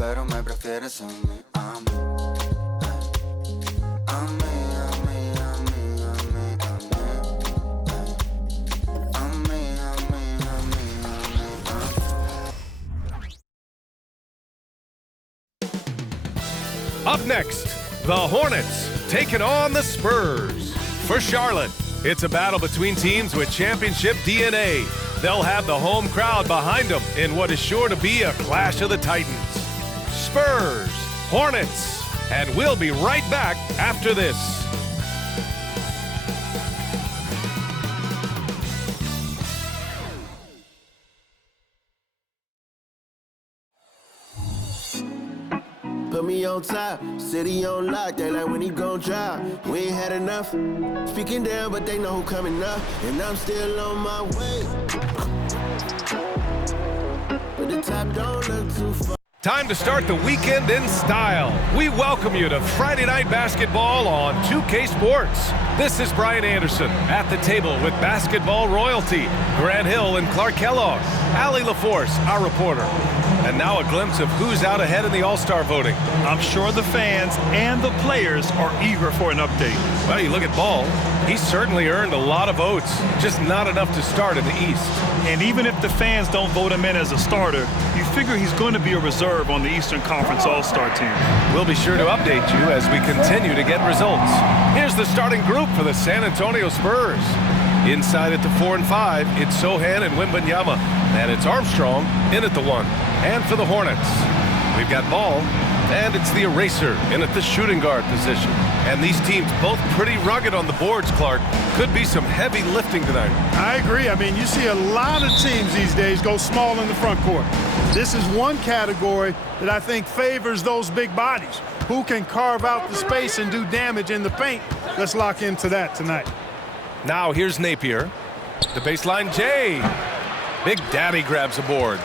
pero me prefieres a mí, a mí. A mí, a mí, a mí, a mí, a mí. A mí, a mí, a mí, a mí. Up next, the Hornets taking on the Spurs. For Charlotte, it's a battle between teams with championship DNA. They'll have the home crowd behind them in what is sure to be a clash of the Titans. Spurs, Hornets, and we'll be right back after this. Put me on top, city on lock, they like when he gon' drop. We ain't had enough, speaking down, but they know who coming up, and I'm still on my way. But the top don't look too far. Time to start the weekend in style. We welcome you to Friday Night Basketball on 2K Sports. This is Brian Anderson at the table with basketball royalty, Grant Hill and Clark Kellogg, Allie LaForce, our reporter. And now a glimpse of who's out ahead in the All-Star voting. I'm sure the fans and the players are eager for an update. Well, you look at Ball, he's certainly earned a lot of votes, just not enough to start in the East. And even if the fans don't vote him in as a starter, you figure he's going to be a reserve on the Eastern Conference All-Star team. We'll be sure to update you as we continue to get results. Here's the starting group for the San Antonio Spurs. Inside at the 4 and 5, it's Sohan and Wembanyama. And it's Armstrong in at the 1. And for the Hornets, we've got Ball, and it's the eraser in at the shooting guard position. And these teams both pretty rugged on the boards, Clark. Could be some heavy lifting tonight. I agree. I mean, you see a lot of teams these days go small in the front court. This is one category that I think favors those big bodies who can carve out the space and do damage in the paint. Let's lock into that tonight. Now here's Napier. The baseline J. Big Daddy grabs a board.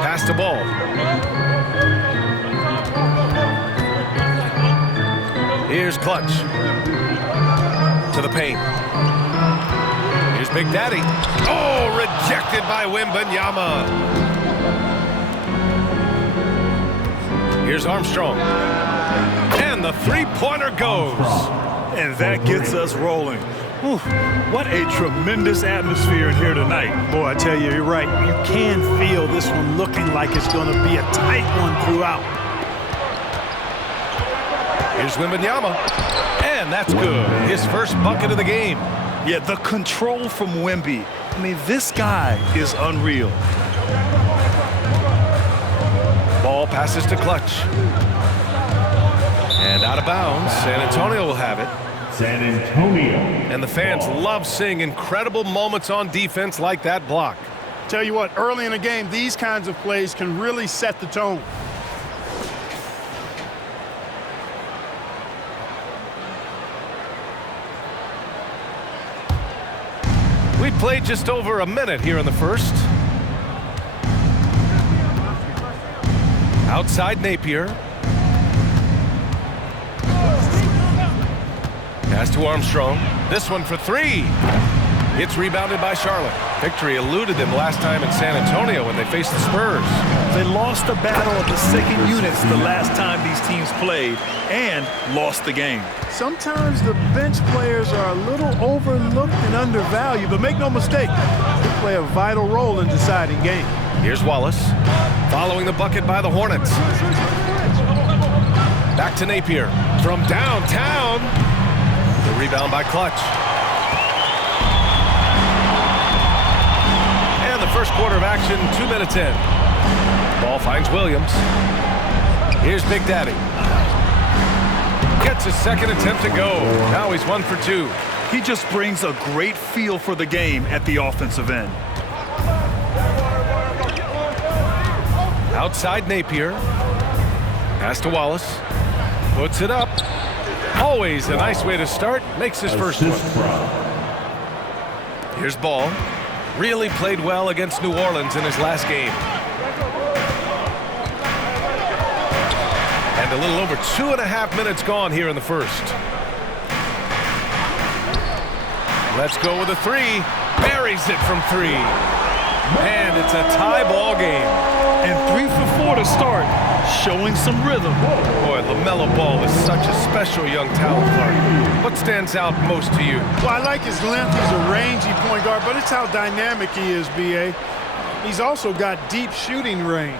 Pass the ball. Here's Clutch. To the paint. Here's Big Daddy. Oh, rejected by Wembanyama. Here's Armstrong. And the three-pointer goes. And that gets us rolling. Whew, what a tremendous atmosphere in here tonight. Boy, I tell you, you're right. You can feel this one looking like it's going to be a tight one throughout. Here's Wembanyama. And that's good. His first bucket of the game. Yeah, the control from Wemby. I mean, this guy is unreal. Ball passes to Clutch. And out of bounds, San Antonio will have it. San Antonio. And the fans love seeing incredible moments on defense like that block. Tell you what, early in a game, these kinds of plays can really set the tone. We played just over a minute here in the first. Outside Napier. Pass to Armstrong. This one for 3. It's rebounded by Charlotte. Victory eluded them last time in San Antonio when they faced the Spurs. They lost the battle of the second units the last time these teams played and lost the game. Sometimes the bench players are a little overlooked and undervalued, but make no mistake, they play a vital role in deciding games. Here's Wallace, following the bucket by the Hornets. Back to Napier from downtown. The rebound by Clutch. And the first quarter of action, 2 minutes in. Ball finds Williams. Here's Big Daddy. Gets his second attempt to go. Now he's 1 for 2. He just brings a great feel for the game at the offensive end. Outside Napier. Pass to Wallace. Puts it up. Always a nice way to start. Makes his first one. Here's Ball. Really played well against New Orleans in his last game. And a little over 2.5 minutes gone here in the first. Let's go with a 3. Buries it from 3. And it's a tie ball game. And 3 for 4 to start, showing some rhythm. Boy, LaMelo Ball is such a special young talent, Clark. What stands out most to you? Well, I like his length. He's a rangy point guard, but it's how dynamic he is, B.A. He's also got deep shooting range.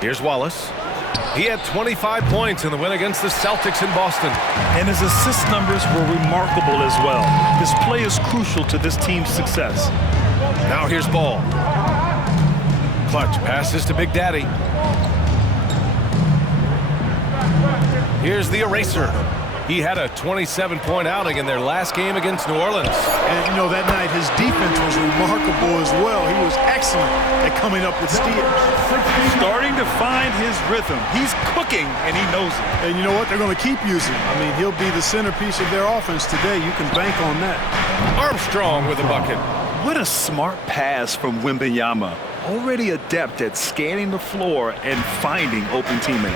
Here's Wallace. He had 25 points in the win against the Celtics in Boston. And his assist numbers were remarkable as well. His play is crucial to this team's success. Now here's Ball. Clutch passes to Big Daddy. Here's the eraser. He had a 27-point outing in their last game against New Orleans. And, you know, that night his defense was remarkable as well. He was excellent at coming up with steals. Starting to find his rhythm. He's cooking, and he knows it. And you know what? They're going to keep using him. I mean, he'll be the centerpiece of their offense today. You can bank on that. Armstrong with a bucket. What a smart pass from Wembanyama. Already adept at scanning the floor and finding open teammates.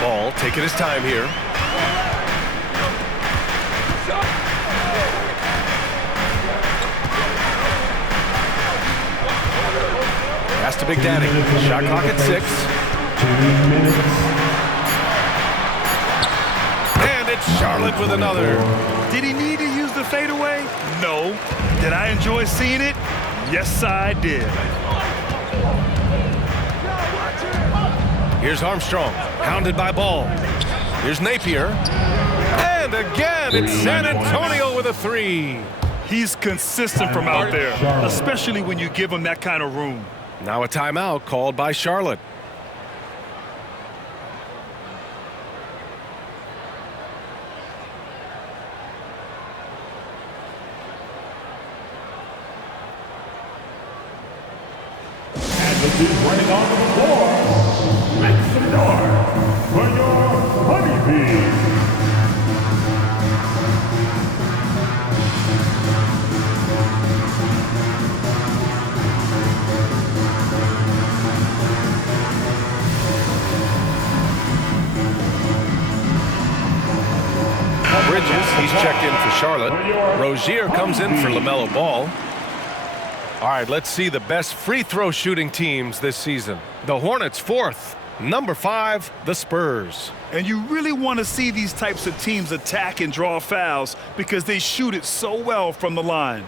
Ball taking his time here. Pass to Big Daddy. Shot clock at 6. 2 minutes. And it's Charlotte with another. Did he need to use the fadeaway? No. Did I enjoy seeing it? Yes, I did. Here's Armstrong, hounded by Ball. Here's Napier. And again, it's San Antonio with a 3. He's consistent from out there, especially when you give him that kind of room. Now a timeout called by Charlotte. And this is running onto the floor. Make some noise for your honeybees. Bridges, he's checked in for Charlotte. Rozier comes in for LaMelo Ball. All right, let's see the best free throw shooting teams this season. The Hornets 4th. Number 5, the Spurs. And you really want to see these types of teams attack and draw fouls because they shoot it so well from the line.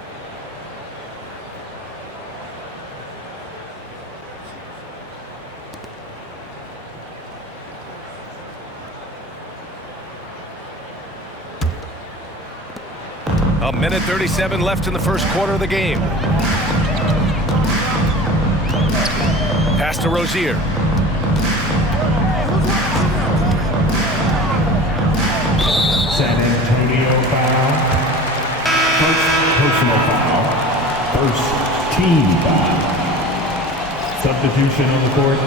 A minute 37 left in the first quarter of the game. Pass to Rozier. San Antonio foul. First personal foul. First team foul. Substitution on the court.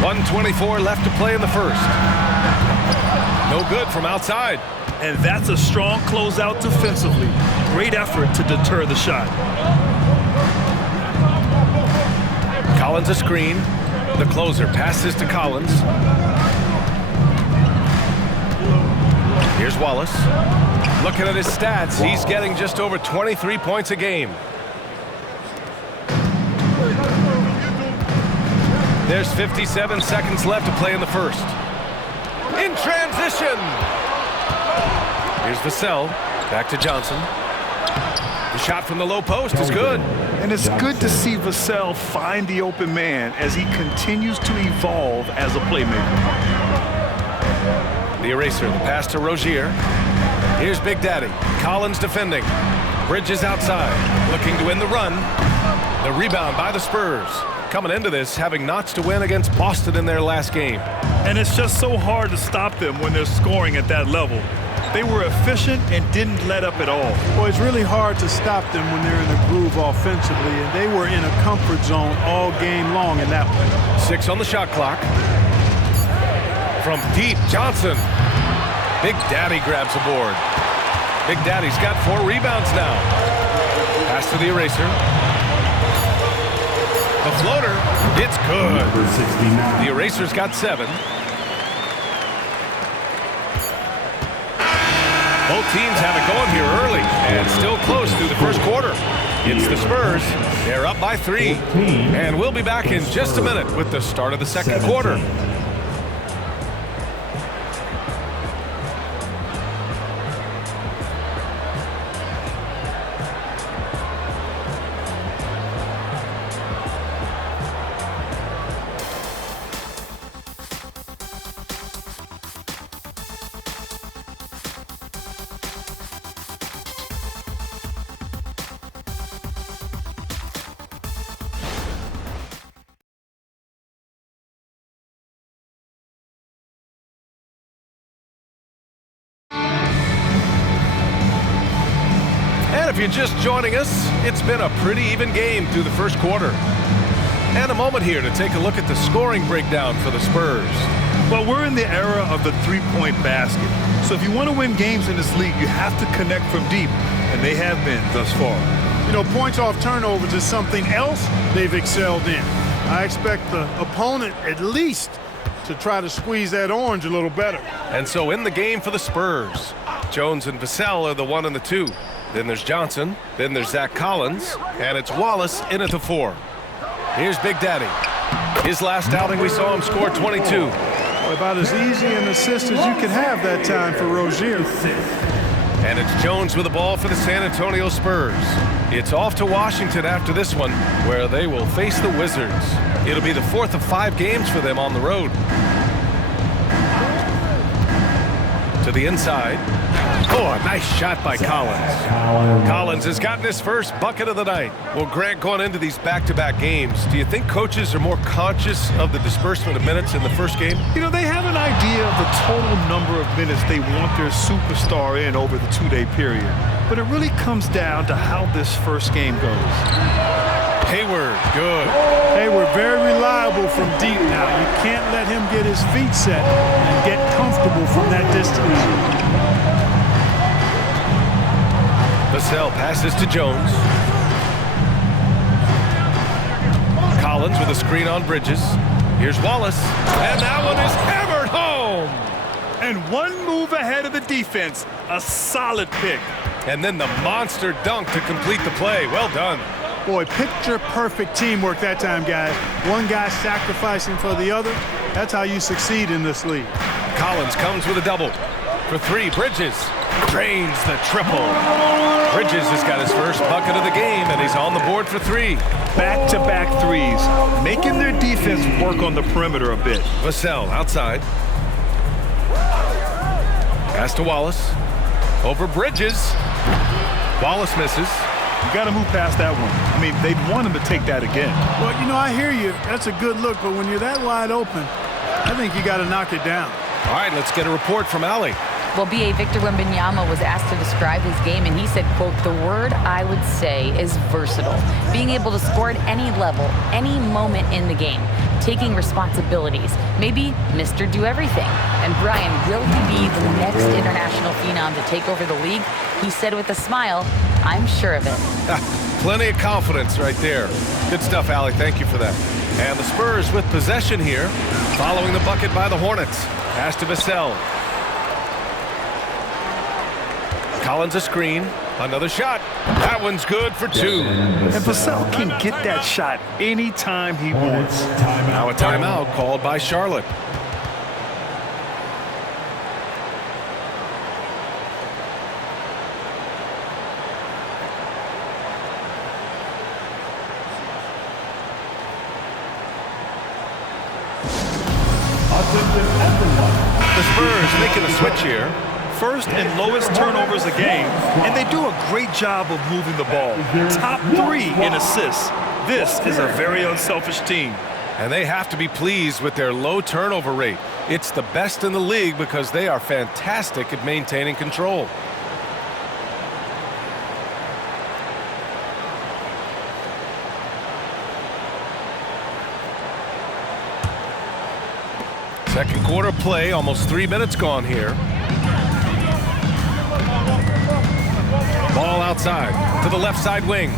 .124 left to play in the first. No good from outside. And that's a strong closeout defensively. Great effort to deter the shot. Collins a screen. The closer passes to Collins. Here's Wallace. Looking at his stats, he's getting just over 23 points a game. There's 57 seconds left to play in the first. In transition. Here's Vassell. Back to Johnson. The shot from the low post is good. And it's good to see Vassell find the open man as he continues to evolve as a playmaker. The eraser, the pass to Rozier. Here's Big Daddy. Collins defending. Bridges outside, looking to win the run. The rebound by the Spurs. Coming into this, having notched to win against Boston in their last game. And it's just so hard to stop them when they're scoring at that level. They were efficient and didn't let up at all. Well, it's really hard to stop them when they're in a groove offensively, and they were in a comfort zone all game long in that one. 6 on the shot clock. From deep, Johnson. Big Daddy grabs a board. Big Daddy's got 4 rebounds now. Pass to the eraser. The floater, it's good. Number 69. The Erasers got 7. Both teams have it going here early and still close through the first quarter. It's the Spurs. They're up by 3. And we'll be back in just a minute with the start of the second quarter. And if you're just joining us, it's been a pretty even game through the first quarter. And a moment here to take a look at the scoring breakdown for the Spurs. Well, we're in the era of the three-point basket. So if you want to win games in this league, you have to connect from deep, and they have been thus far. You know, points off turnovers is something else they've excelled in. I expect the opponent at least to try to squeeze that orange a little better. And so in the game for the Spurs, Jones and Vassell are the 1 and the 2. Then there's Johnson. Then there's Zach Collins. And it's Wallace in at the 4. Here's Big Daddy. His last outing, we saw him score 22. Well, about as easy an assist as you could have that time for Rozier. And it's Jones with the ball for the San Antonio Spurs. It's off to Washington after this one, where they will face the Wizards. It'll be the 4th of 5 games for them on the road. To the inside. Oh, a nice shot by Collins. Collins has gotten his first bucket of the night. Well, Grant, going into these back-to-back games, do you think coaches are more conscious of the disbursement of minutes in the first game? You know, they have an idea of the total number of minutes they want their superstar in over the 2-day period. But it really comes down to how this first game goes. Hayward, good. Hayward, very reliable from deep now. You can't let him get his feet set and get comfortable from that distance. Vassell passes to Jones. Collins with a screen on Bridges. Here's Wallace. And that one is hammered home. And one move ahead of the defense. A solid pick. And then the monster dunk to complete the play. Well done. Boy, picture-perfect teamwork that time, guys. One guy sacrificing for the other. That's how you succeed in this league. Collins comes with a double. For 3, Bridges drains the triple. Bridges has got his first bucket of the game, and he's on the board for 3. Back-to-back threes, making their defense work on the perimeter a bit. Vassell outside. Pass to Wallace. Over Bridges. Wallace misses. You got to move past that one. I mean, they'd want him to take that again. Well, you know, I hear you. That's a good look, but when you're that wide open, I think you got to knock it down. All right, let's get a report from Allie. Well, B.A. Victor Wembanyama was asked to describe his game, and he said, quote, "The word I would say is versatile. Being able to score at any level, any moment in the game, taking responsibilities, maybe Mr. Do Everything." And Brian, will he be the next international phenom to take over the league? He said with a smile, "I'm sure of it." Plenty of confidence right there. Good stuff, Allie. Thank you for that. And the Spurs with possession here, following the bucket by the Hornets. Pass to Vassell. Collins a screen. Another shot. That one's good for 2. And Vassell can get that shot anytime he wants. Now a timeout called by Charlotte. The Spurs making a switch here. First and lowest turnovers a game, and they do a great job of moving the ball. Top 3 in assists. This is a very unselfish team. And they have to be pleased with their low turnover rate. It's the best in the league because they are fantastic at maintaining control. Second quarter play, almost 3 minutes gone here. Ball outside to the left side wing.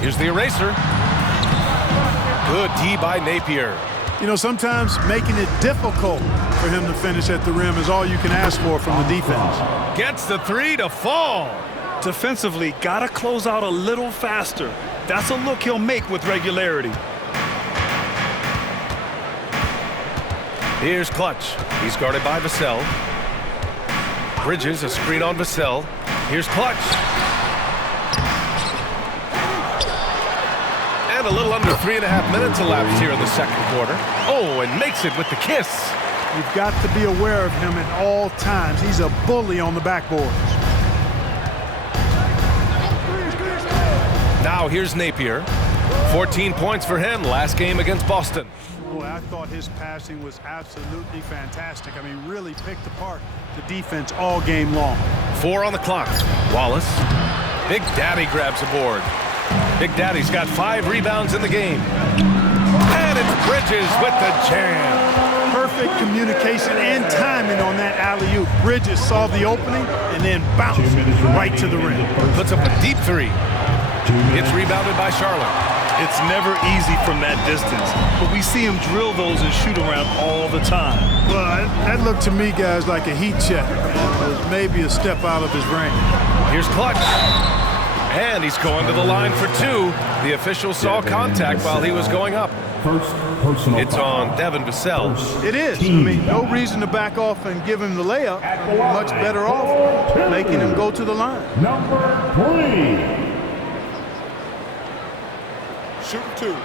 Here's the eraser. Good D by Napier. You know, sometimes making it difficult for him to finish at the rim is all you can ask for from the defense. Gets the three to fall. Defensively, gotta close out a little faster. That's a look he'll make with regularity. Here's Clutch. He's guarded by Vassell. Bridges, a screen on Vassell. Here's Clutch. And a little under 3.5 minutes elapsed here in the second quarter. Oh, and makes it with the kiss. You've got to be aware of him at all times. He's a bully on the backboards. Now here's Napier. 14 points for him last game against Boston. Boy, I thought his passing was absolutely fantastic. I mean, really picked apart the defense all game long. 4 on the clock. Wallace. Big Daddy grabs a board. Big Daddy's got 5 rebounds in the game. And it's Bridges with the jam. Perfect communication and timing on that alley-oop. Bridges saw the opening and then bounced right to the rim. Puts up a deep 3. Gets rebounded by Charlotte. It's never easy from that distance, but we see him drill those and shoot around all the time. Well, that looked to me, guys, like a heat check. It was maybe a step out of his range. Here's Clutch. And he's going to the line for 2. The official saw contact while he was going up. First personal It's on Devin Vassell. It is. I mean, no reason to back off and give him the layup. Much better off making him go to the line. Number 3. Shoot 2.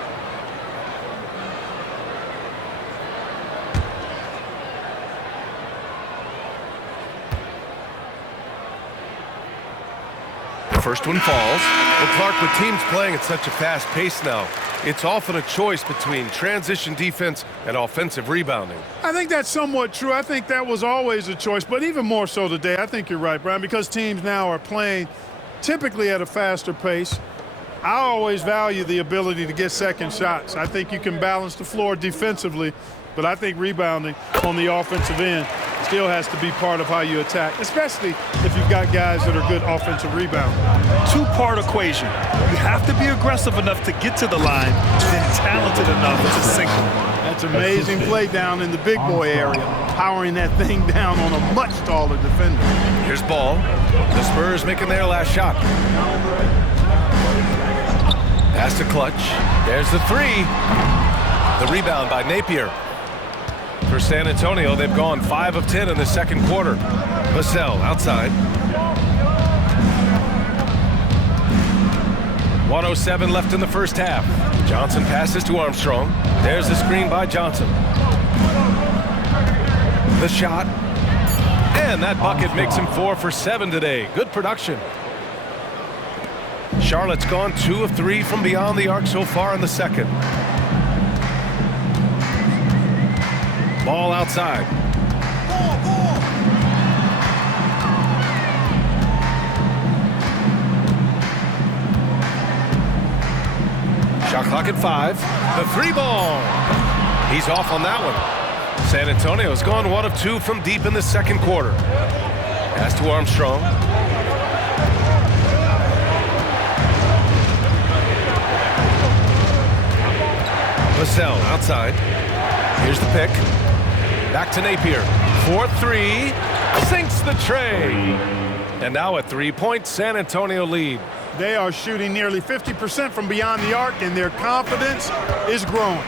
The first one falls. Well, Clark, with teams playing at such a fast pace now, it's often a choice between transition defense and offensive rebounding. I think that's somewhat true. I think that was always a choice, but even more so today. I think you're right, Brian, because teams now are playing typically at a faster pace. I always value the ability to get second shots. I think you can balance the floor defensively, but I think rebounding on the offensive end still has to be part of how you attack, especially if you've got guys that are good offensive rebounders. 2-part equation. You have to be aggressive enough to get to the line, then talented enough to sink them. That's amazing play down in the big boy area, powering that thing down on a much taller defender. Here's Ball. The Spurs making their last shot. Pass to Clutch. There's the 3. The rebound by Napier. For San Antonio, they've gone 5 of 10 in the second quarter. Vassell outside. 1:07 left in the first half. Johnson passes to Armstrong. There's the screen by Johnson. The shot. And that bucket makes him 4 for 7 today. Good production. Charlotte's gone 2 of 3 from beyond the arc so far in the second. Ball outside. Shot clock at 5. The 3 ball. He's off on that one. San Antonio's gone 1 of 2 from deep in the second quarter. Pass to Armstrong. Vassell outside. Here's the pick. Back to Napier. 4-3. Sinks the tray. And now a 3-point San Antonio lead. They are shooting nearly 50% from beyond the arc, and their confidence is growing.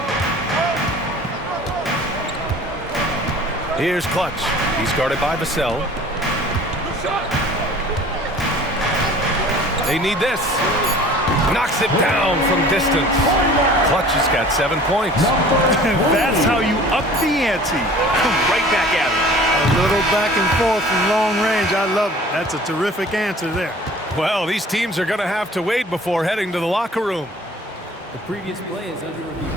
Here's Clutch. He's guarded by Vassell. They need this. Knocks it down from distance. Clutch has got 7 points. That's how you up the ante. Come right back at it. A little back and forth from long range. I love it. That's a terrific answer there. Well, these teams are going to have to wait before heading to the locker room. The previous play is under review.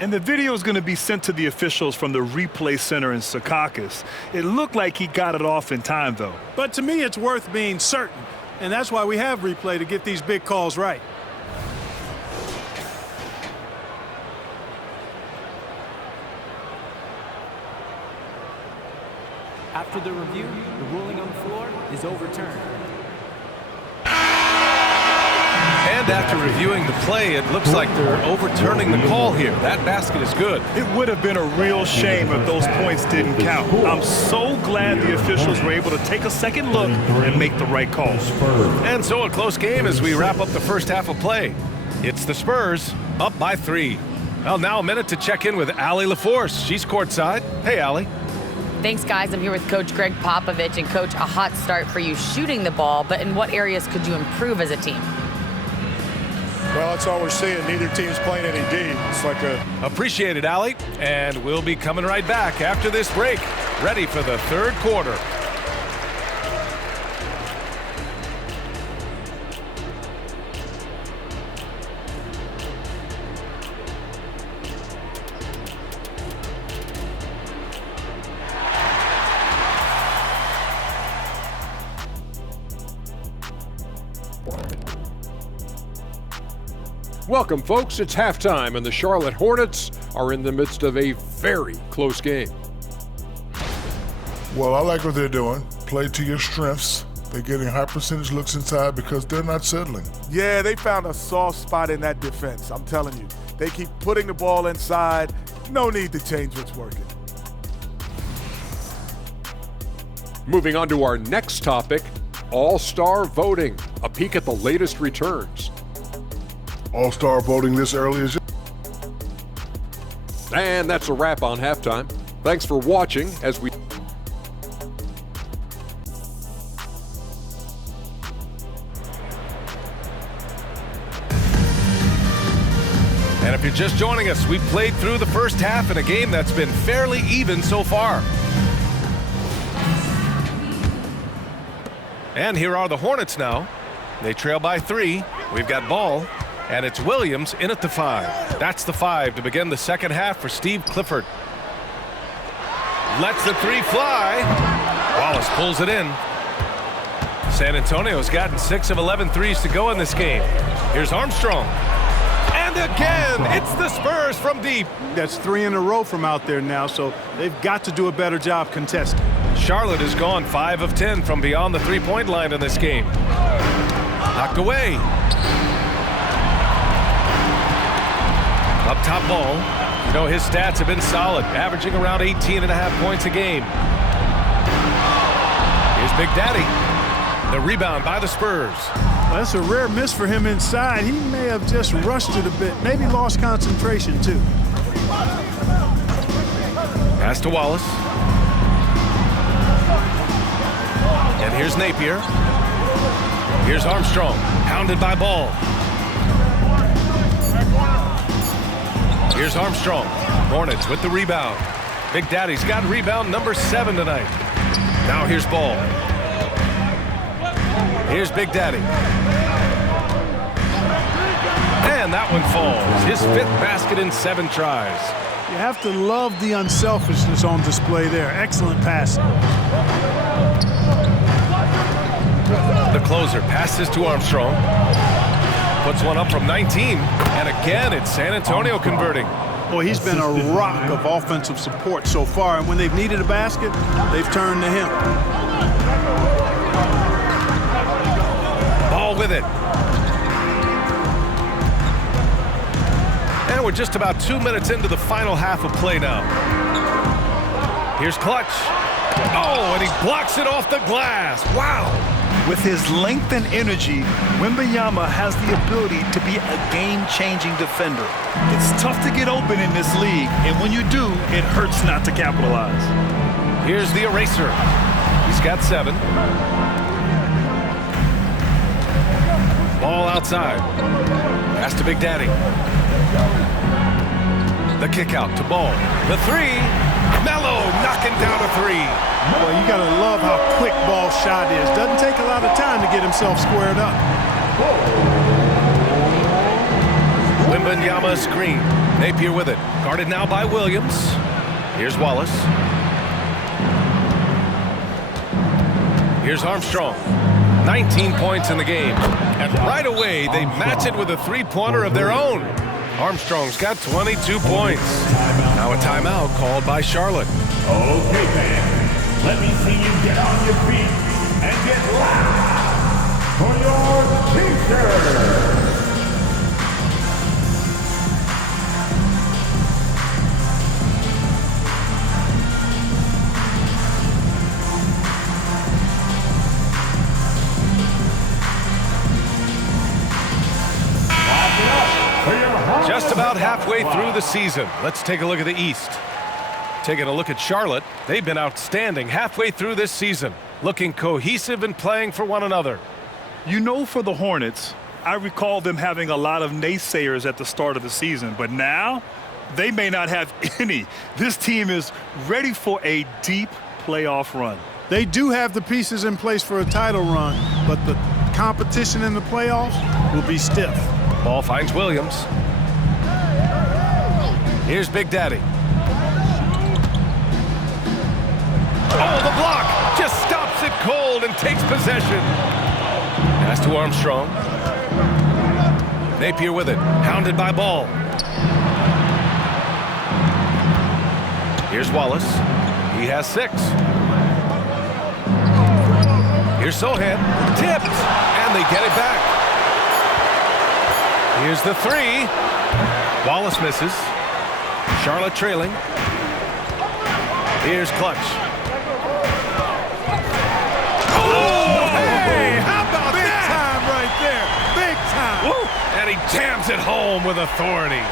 And the video is going to be sent to the officials from the replay center in Secaucus. It looked like he got it off in time, though. But to me, it's worth being certain. And that's why we have replay, to get these big calls right. After the review, the ruling on the floor is overturned. And after reviewing the play, it looks like they're overturning the call here. That basket is good. It would have been a real shame if those points didn't count. I'm so glad the officials were able to take a second look and make the right call. And so a close game as we wrap up the first half of play. It's the Spurs up by 3. Well, now a minute to check in with Allie LaForce. She's courtside. Hey, Allie. Thanks, guys. I'm here with Coach Greg Popovich. And, Coach, a hot start for you shooting the ball, but in what areas could you improve as a team? Well, that's all we're seeing. Neither team's playing any D. It's like a... Appreciate it, Allie. And we'll be coming right back after this break, ready for the third quarter. Welcome, folks. It's halftime, and the Charlotte Hornets are in the midst of a very close game. Well, I like what they're doing. Play to your strengths. They're getting high percentage looks inside because they're not settling. Yeah, they found a soft spot in that defense. I'm telling you. They keep putting the ball inside. No need to change what's working. Moving on to our next topic, All-Star voting. A peek at the latest returns. All-Star voting this early is... And that's a wrap on halftime. Thanks for watching as we... And if you're just joining us, we've played through the first half in a game that's been fairly even so far. And here are the Hornets now. They trail by 3. We've got ball. And it's Williams in at the 5. That's the 5 to begin the second half for Steve Clifford. Lets the 3 fly. Wallace pulls it in. San Antonio's gotten 6 of 11 threes to go in this game. Here's Armstrong. And again, it's the Spurs from deep. That's 3 in a row from out there now, so they've got to do a better job contesting. Charlotte has gone 5 of 10 from beyond the three-point line in this game. Knocked away. Up top ball. You know, his stats have been solid, averaging around 18.5 points a game. Here's Big Daddy. The rebound by the Spurs. Well, that's a rare miss for him inside. He may have just rushed it a bit, maybe lost concentration too. Pass to Wallace. And here's Napier. Here's Armstrong, pounded by Ball. Here's Armstrong. Hornets with the rebound. Big Daddy's got rebound number 7 tonight. Now here's Ball. Here's Big Daddy. And that one falls. His 5th basket in 7 tries. You have to love the unselfishness on display there. Excellent passing. The closer passes to Armstrong. Puts one up from 19. And again, it's San Antonio converting. Boy, he's been a rock of offensive support so far. And when they've needed a basket, they've turned to him. Ball with it. And we're just about 2 minutes into the final half of play now. Here's Clutch. Oh, and he blocks it off the glass. Wow. With his length and energy, Wembanyama has the ability to be a game-changing defender. It's tough to get open in this league, and when you do, it hurts not to capitalize. Here's the eraser. He's got 7. Ball outside. Pass to Big Daddy. The kick out to Ball. The 3. Melo knocking down a 3. Well, you got to love how quick Ball's shot is. Doesn't take a lot of time to get himself squared up. Wembanyama screen. Napier with it. Guarded now by Williams. Here's Wallace. Here's Armstrong. 19 points in the game. And right away, they match it with a 3-pointer of their own. Armstrong's got 22 points. Now a timeout called by Charlotte. Okay, fans, let me see you get on your feet and get loud for your Pacers. Just about halfway through the season. Let's take a look at the East. Taking a look at Charlotte, they've been outstanding halfway through this season, looking cohesive and playing for one another. You know, for the Hornets, I recall them having a lot of naysayers at the start of the season, but now they may not have any. This team is ready for a deep playoff run. They do have the pieces in place for a title run, but the competition in the playoffs will be stiff. Ball finds Williams. Here's Big Daddy. Oh, the block just stops it cold and takes possession. Pass to Armstrong. Napier with it, hounded by Ball. Here's Wallace. He has 6. Here's Sohan. Tipped, and they get it back. Here's the 3. Wallace misses. Charlotte trailing. Here's Clutch. Oh, hey, how about Big that? time right there. Big time. Woo! And he jams it home with authority.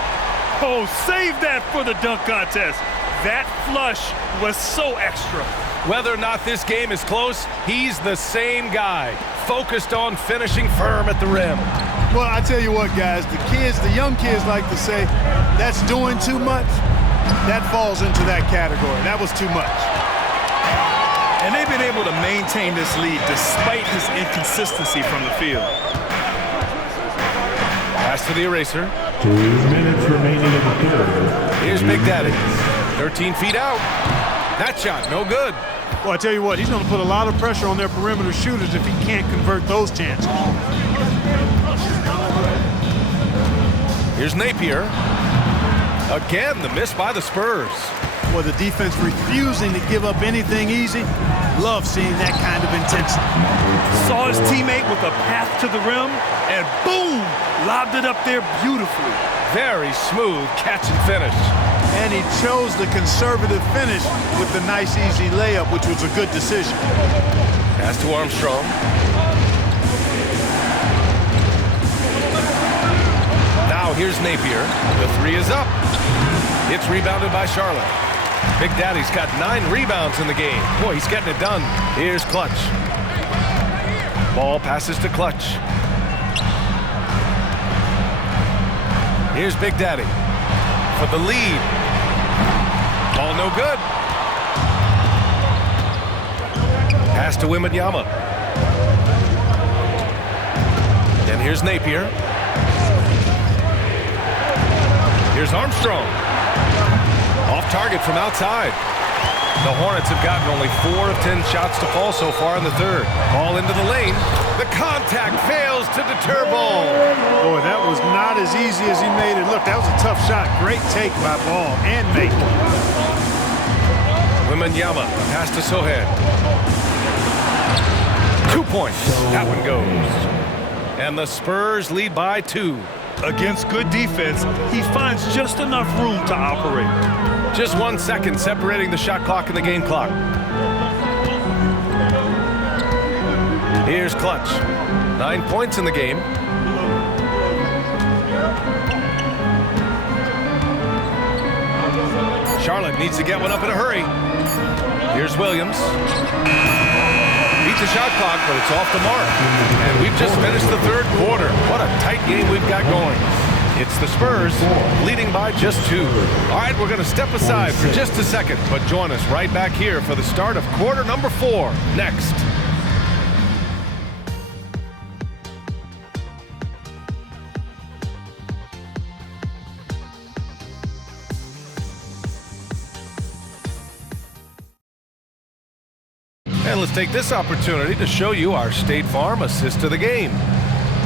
Oh, save that for the dunk contest. That flush was so extra. Whether or not this game is close, he's the same guy, focused on finishing firm at the rim. Well, I tell you what, guys, the young kids like to say, that's doing too much. That falls into that category. That was too much. And they've been able to maintain this lead despite his inconsistency from the field. Pass to the eraser. 2 minutes remaining in the third. Here's Big Daddy. 13 feet out. That shot, no good. Well, I tell you what, he's going to put a lot of pressure on their perimeter shooters if he can't convert those chances. Here's Napier. Again, the miss by the Spurs. Well, the defense refusing to give up anything easy. Love seeing that kind of intensity. Saw his teammate with a path to the rim, and boom, lobbed it up there beautifully. Very smooth catch and finish. And he chose the conservative finish with the nice, easy layup, which was a good decision. Pass to Armstrong. Now here's Napier. The 3 is up. It's rebounded by Charlotte. Big Daddy's got 9 rebounds in the game. Boy, he's getting it done. Here's Clutch. Ball passes to Clutch. Here's Big Daddy for the lead. Ball no good. Pass to Wembanyama. And here's Napier. Here's Armstrong. Off target from outside. The Hornets have gotten only 4 of 10 shots to fall so far in the third. Ball into the lane. The contact fails to deter Ball. Boy, that was not as easy as he made it look. That was a tough shot. Great take by Ball and make. Wembanyama, pass to Sohan. 2 points. That one goes. And the Spurs lead by 2. Against good defense, he finds just enough room to operate. Just 1 second separating the shot clock and the game clock. Here's Clutch. 9 points in the game. Charlotte needs to get one up in a hurry. Here's Williams. Beat the shot clock, but it's off the mark. And we've just finished the third quarter. What a tight game we've got going. It's the Spurs leading by just 2. All right, we're going to step aside for just a second, but join us right back here for the start of quarter number 4 next. And let's take this opportunity to show you our State Farm assist to the game.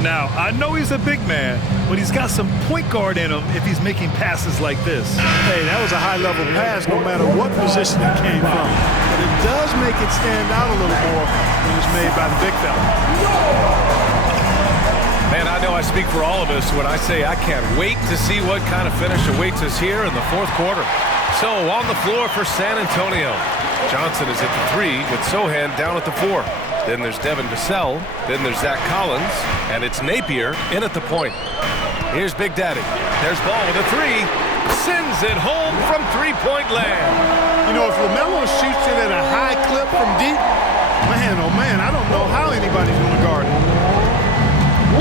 Now, I know he's a big man, but he's got some point guard in him if he's making passes like this. Hey, that was a high-level pass no matter what position it came from. But it does make it stand out a little more when it's made by the big fella. Man, I know I speak for all of us when I say I can't wait to see what kind of finish awaits us here in the fourth quarter. So, on the floor for San Antonio. Johnson is at the 3 with Sohan down at the 4. Then there's Devin Vassell. Then there's Zach Collins. And it's Napier in at the point. Here's Big Daddy. There's ball with a three. Sends it home from three-point land. You know, if LaMelo shoots it at a high clip from deep, man, oh man, I don't know how anybody's going to guard it.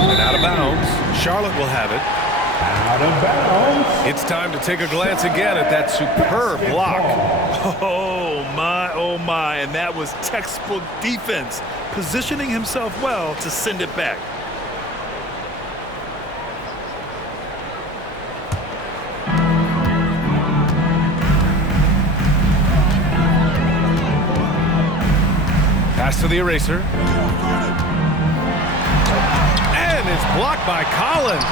And out of bounds. Charlotte will have it. Out of bounds. It's time to take a glance again at that superb block. Oh my, and that was textbook defense, positioning himself well to send it back. Pass to the eraser. And it's blocked by Collins.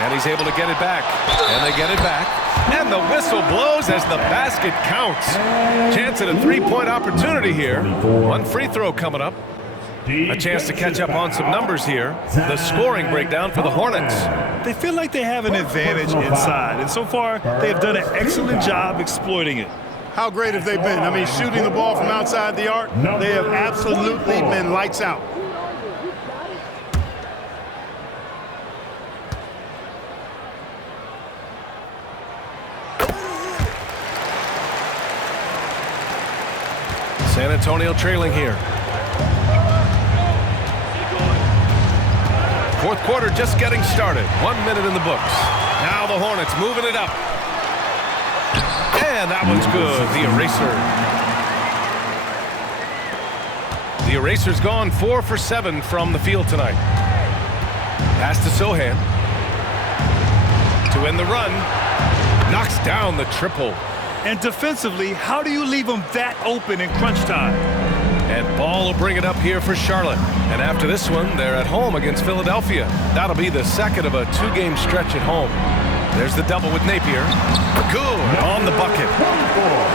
And he's able to get it back. And they get it back. And the whistle blows as the basket counts. Chance at a three-point opportunity here. One free throw coming up. A chance to catch up on some numbers here. The scoring breakdown for the Hornets. They feel like they have an advantage inside, and so far they have done an excellent job exploiting it. How great have they been? I mean, shooting the ball from outside the arc, they have absolutely been lights out. San Antonio trailing here. Fourth quarter just getting started. 1 minute in the books. Now the Hornets moving it up. And that one's good. The eraser. The eraser's gone 4 for 7 from the field tonight. Pass to Sohan. To end the run. Knocks down the triple. And defensively, how do you leave them that open in crunch time? And Ball will bring it up here for Charlotte. And after this one, they're at home against Philadelphia. That'll be the second of a two-game stretch at home. There's the double with Napier. Good on the bucket.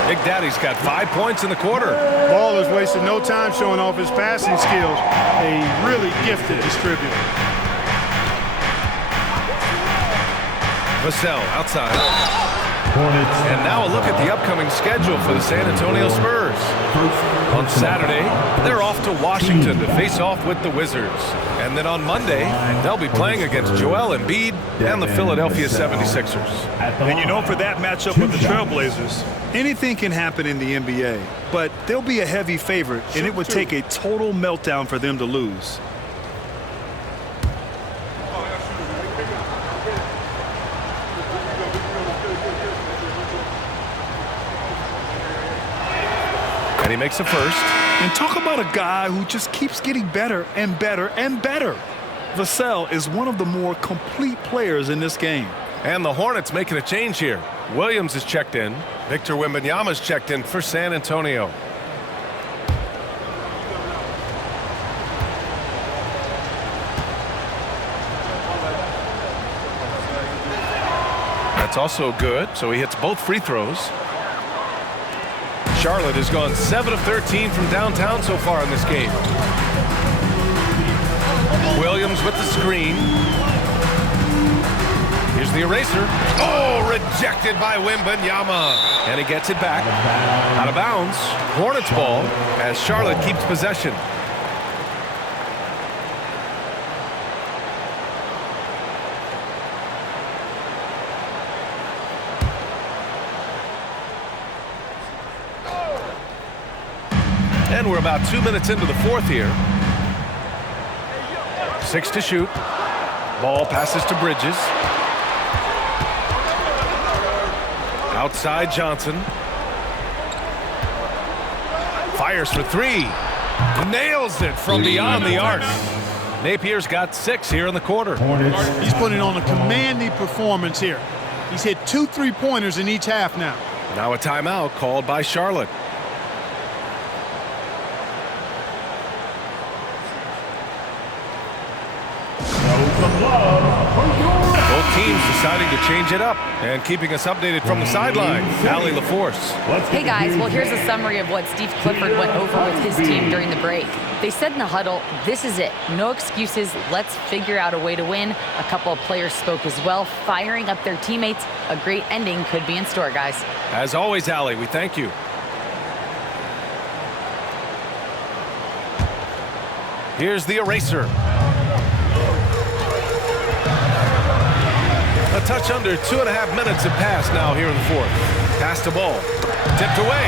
Big Daddy's got 5 points in the quarter. Ball has wasted no time showing off his passing skills. A really gifted distributor. Vassell outside. And now a look at the upcoming schedule for the San Antonio Spurs. On Saturday, they're off to Washington to face off with the Wizards. And then on Monday, they'll be playing against Joel Embiid and the Philadelphia 76ers. And you know, for that matchup with the Trailblazers, anything can happen in the NBA, but they'll be a heavy favorite, and it would take a total meltdown for them to lose. And he makes a first. And talk about a guy who just keeps getting better and better and better. Vassell is one of the more complete players in this game. And the Hornets making a change here. Williams is checked in. Victor Wembanyama's checked in for San Antonio. That's also good, so he hits both free throws. Charlotte has gone 7 of 13 from downtown so far in this game. Williams with the screen. Here's the eraser. Oh, rejected by Wembanyama. And he gets it back. Out of bounds. Hornets ball as Charlotte keeps possession. And we're about 2 minutes into the fourth here. 6 to shoot. Ball passes to Bridges. Outside Johnson. Fires for 3. Nails it from beyond the arc. Napier's got 6 here in the quarter. He's putting on a commanding performance here. He's hit 2 3-pointers in each half now. Now a timeout called by Charlotte. Both teams deciding to change it up and keeping us updated from the sideline. Allie LaForce. Hey guys, well here's a summary of what Steve Clifford went over with his team during the break. They said in the huddle, this is it. No excuses. Let's figure out a way to win. A couple of players spoke as well, firing up their teammates. A great ending could be in store, guys. As always, Allie, we thank you. Here's the eraser. touch under 2.5 minutes have passed now here in the fourth. Pass the ball. Tipped away.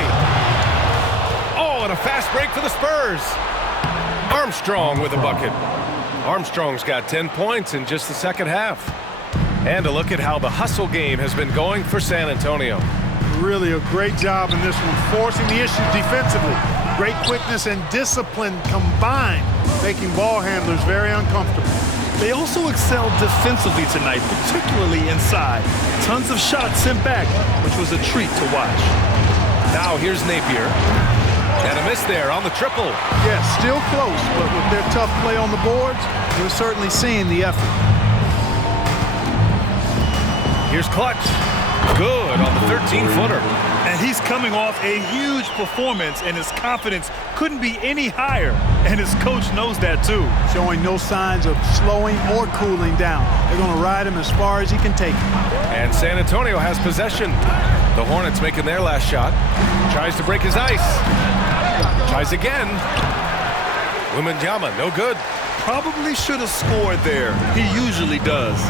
Oh, and a fast break for the Spurs. Armstrong with a bucket. Armstrong's got 10 points in just the second half. And a look at how the hustle game has been going for San Antonio. Really a great job in this one, forcing the issue defensively. Great quickness and discipline combined, making ball handlers very uncomfortable. They also excelled defensively tonight, particularly inside. Tons of shots sent back, which was a treat to watch. Now here's Napier. And a miss there on the triple. Yes, still close, but with their tough play on the boards, we're certainly seeing the effort. Here's Clutch. Good on the 13-footer. And he's coming off a huge performance, and his confidence couldn't be any higher. And his coach knows that, too. Showing no signs of slowing or cooling down. They're going to ride him as far as he can take him. And San Antonio has possession. The Hornets making their last shot. Tries to break his ice. Tries again. Wembanyama, no good. Probably should have scored there. He usually does.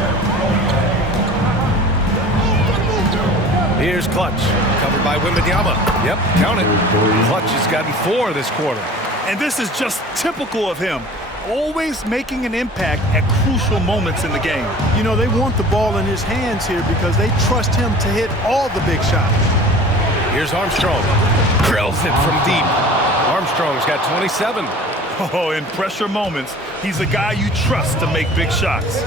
Here's Clutch, covered by Wembanyama. Yep, count it. Clutch has gotten 4 this quarter. And this is just typical of him. Always making an impact at crucial moments in the game. You know, they want the ball in his hands here because they trust him to hit all the big shots. Here's Armstrong. Drills it from deep. Armstrong's got 27. Oh, in pressure moments, he's a guy you trust to make big shots.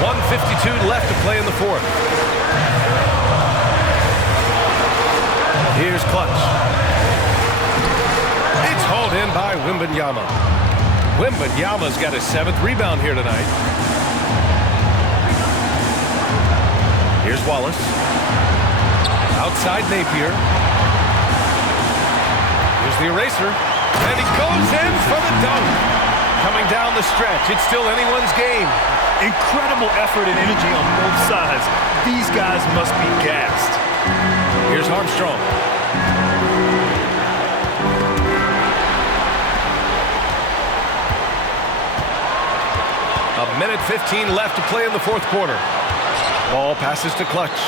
1:52 left to play in the fourth. Here's Clutch. It's hauled in by Wembanyama. Wembanyama's got his 7th rebound here tonight. Here's Wallace. Outside Napier. Here's the eraser. And he goes in for the dunk. Coming down the stretch. It's still anyone's game. Incredible effort and energy on both sides. These guys must be gassed. Here's Armstrong. A minute 15 left to play in the fourth quarter. Ball passes to Clutch.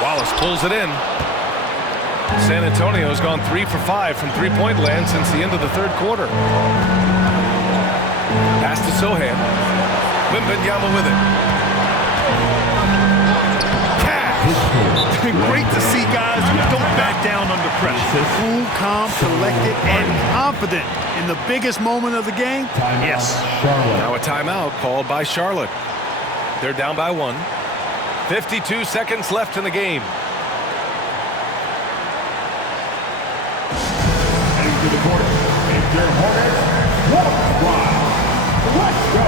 Wallace pulls it in. San Antonio's gone 3 for 5 from three-point land since the end of the third quarter. Pass to Sohan. Wembanyama with it. Cash! Great to see guys who don't back down under pressure. Cool, calm, collected, and confident in the biggest moment of the game. Yes. Now a timeout called by Charlotte. They're down by 1. 52 seconds left in the game. To the court, it's your Hornets walk squad. Let's go.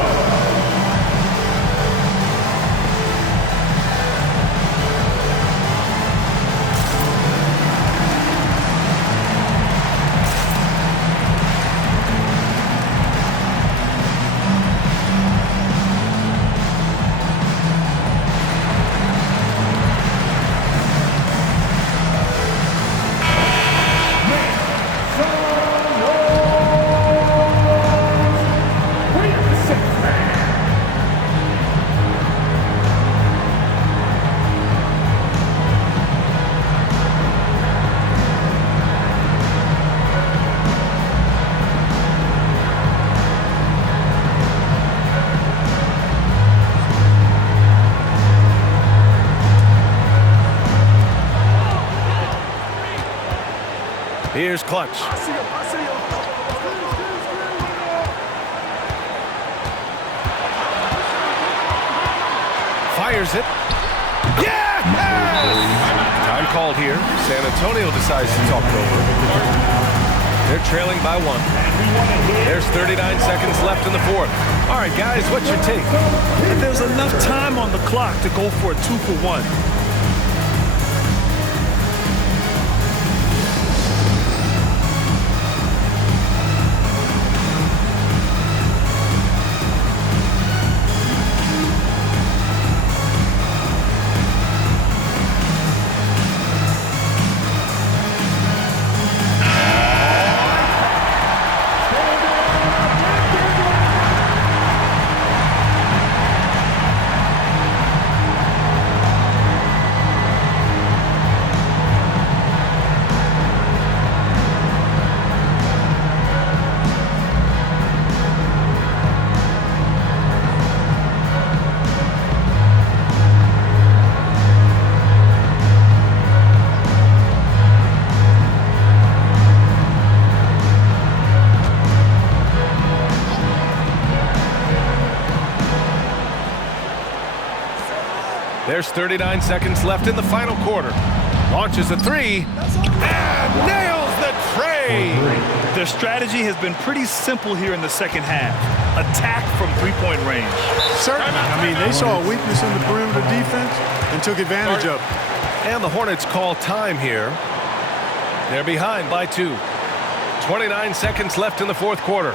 Here's Clutch. Fires it. Yeah! Time called here. San Antonio decides to talk it over. They're trailing by 1. There's 39 seconds left in the fourth. All right, guys, what's your take? There's enough time on the clock to go for a 2-for-1. There's 39 seconds left in the final quarter. Launches a three and nails the tray. Their strategy has been pretty simple here in the second half. Attack from three-point range. Certainly. I mean, they saw a weakness in the perimeter defense and took advantage of it. And the Hornets call time here. They're behind by 2. 29 seconds left in the fourth quarter.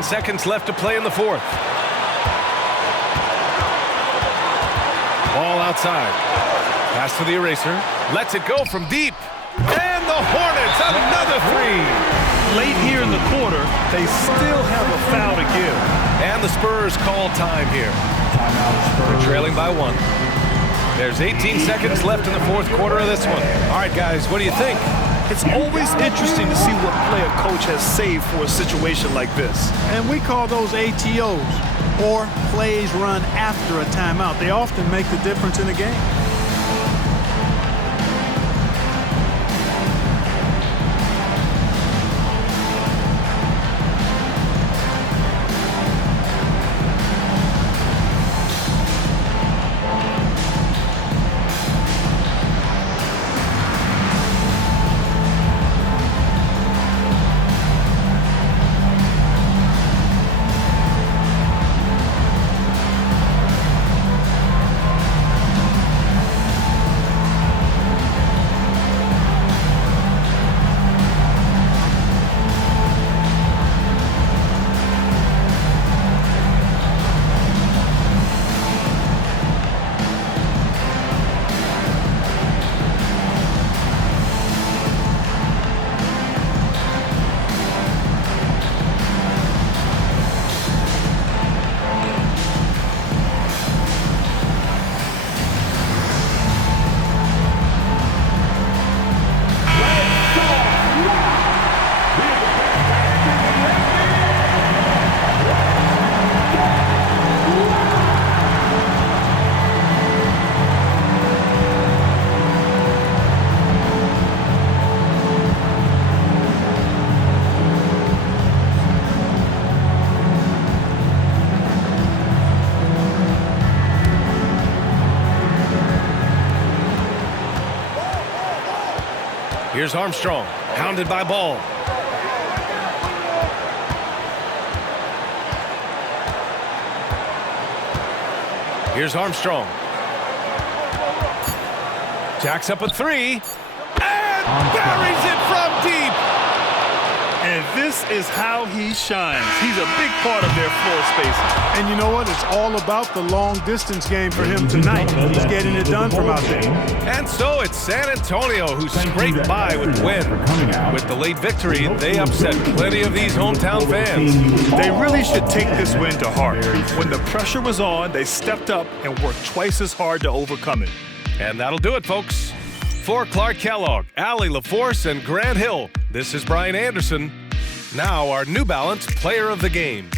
Seconds left to play in the fourth. Ball outside. Pass to the eraser. Lets it go from deep. And the Hornets, another three. Late here in the quarter, they still have a foul to give. And the Spurs call time here. They're trailing by 1. There's 18 seconds left in the fourth quarter of this one. All right, guys, what do you think? It's always interesting to see what play a coach has saved for a situation like this. And we call those ATOs, or plays run after a timeout. They often make the difference in a game. Here's Armstrong, hounded by Ball. Here's Armstrong. Jacks up a three, and buries it from deep. And this is how he shines. He's a big part of their floor spacing. And you know what? It's all about the long-distance game for him tonight. He's getting it done from out there. And so it's San Antonio who scraped by with the win. With the late victory, they upset plenty of these hometown fans. They really should take this win to heart. When the pressure was on, they stepped up and worked twice as hard to overcome it. And that'll do it, folks. For Clark Kellogg, Allie LaForce, and Grant Hill, this is Brian Anderson. Now our New Balance Player of the Game.